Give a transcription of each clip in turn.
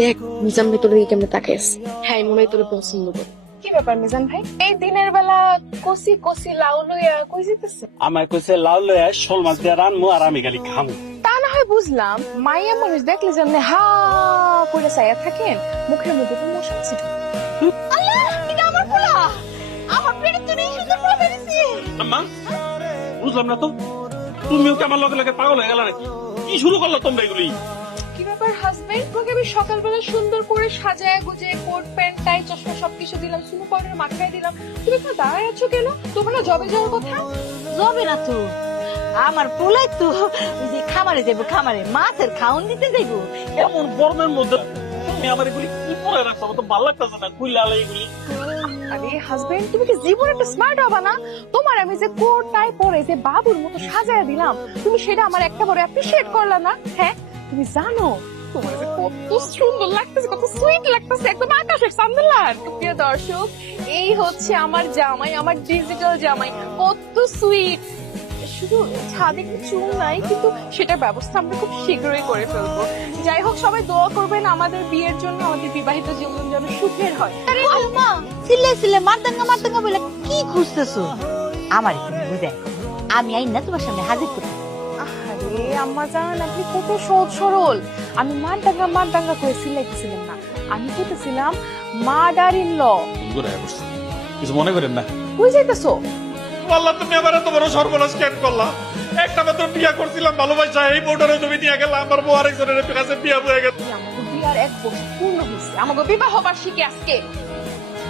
দেখ মিজান ভাই তোর দিকে কেমনে তাকাইস। হ্যাঁ মনে হয় তোর পছন্দ করে। কি ব্যাপার মিজান ভাই, এই দিনের বেলা কষি কষি লাউ লইয়া কই যেতেছে? আমায় কইছে লাউ লইয়া শোল মাছ দিয়ে রানমু আর আমি খালি খামু। তা না হয় বুঝলাম, মাইয়া মানুষ দেখলে যেমনি হা করে চাইয়া থাকেন, মুখের মধ্যে তো মশা ছিল। আল্লাহ, এটা আমার পোলা, আমার পেটের জন্য এই সুন্দর পোলা বেরিয়েছে। আম্মা বুঝলাম না তো, তুমিও কি আমার লগে লগে পাগল হয়ে গেল নাকি? কি শুরু করলো তোমরা এগুলি? কি ব্যাপার হাজবেন্ড, তোকে আমি সকালবেলা সুন্দর করে সাজায় গুজে কোট প্যান্ট টাই চশমা সবকিছু দিলাম, সুনো পাউডার মাখায় দিলাম, তুমি তো দাঁড়ায় আছো কেন? তোমার না জবে যাওয়ার কথা? যাবে না তো, আমার পোলাই তো ওই যে খামারে যাবো, খামারে মাছের খাওন দিতে যাইবো। এমন গরমের মধ্যে তুমি আমার এগুলি কি পরে রাখছো? আমার তো ভালো লাগতেছে না, কুইলা আলাই এগুলি। আরে হাজবেন্ড, তুমি কি জীবনে একটু স্মার্ট হবা না? তোমার আমি যে কোট টাই পরে যে বাবুর মতো সাজায় দিলাম, তুমি সেটা আমার একটা বড় অ্যাপ্রিশিয়েট করলা না? হ্যাঁ, তুমি জানো তোমার যে কত সুন্দর লাগতেছে, কত সুইট লাগতেছে, একদম আকাশের সান্দালার। প্রিয় দর্শক, এই হচ্ছে আমার জামাই, আমার ডিজিটাল জামাই, কত সুইট। শুধু ছাদে একটু চুল নাই, কিন্তু সেটার ব্যবস্থা আমরা খুব শীঘ্রই করে ফেলবো। যাই হোক, সবাই দোয়া করবেন আমাদের বিয়ের জন্য, আমাদের বিবাহিত জীবন যেন সুখের হয়। মা সিলে সিলে মারদাঙ্গা বলে কি খুঁজতেছো? আমার তুমি বুঝে আমি আইন না তোমার সামনে হাজির করতে। আরে আম্মা জান, আপনি কত সহজ সরল। আমি মারদাঙ্গা করে সিলাইতেছিলাম না, আমি কইতেছিলাম মার্ডার ইন ল। কিছু মনে করেন না। কই যাইতেছো? আল্লাহ, তুমি আমার এত বড় সর্বনাশ কেন করলা? একটা মাত্র বিয়া করছিলাম ভালোবাসা, এই বউটারে তুমি নিয়ে গেলা, আমার বউ আরেকজনের কাছে বিয়া হয়ে গেল। আমাকে বিয়ার 1 বছর পূর্ণ হয়েছে, আমাকে বিবাহ বার্ষিকী আজকে।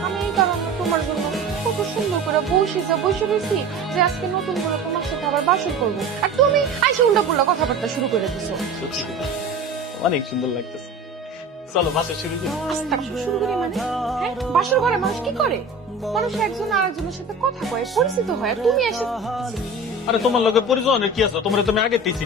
আমি এই কারণে তোমার জন্য কত সুন্দর করে বসে রয়েছি যে আজকে নতুন করে তোমার সাথে আবার বাসর করবো, আর তুমি আইসা উল্টা পুল্টা কথাবার্তা শুরু করে দিছো। অনেক সুন্দর লাগতেছে, চলো বাসা শুরু করি। বাসর শুরু করি মানে? হ্যাঁ, বাসর ঘরে মানুষ কি করে? মানুষ একজন আরেকজনের সাথে কথা কয়, পরিচিত হয়, আর তুমি এসে আরে তোমার লগে পরিচয় কি আছে? তোমরা তুমি আগে দিয়েছি।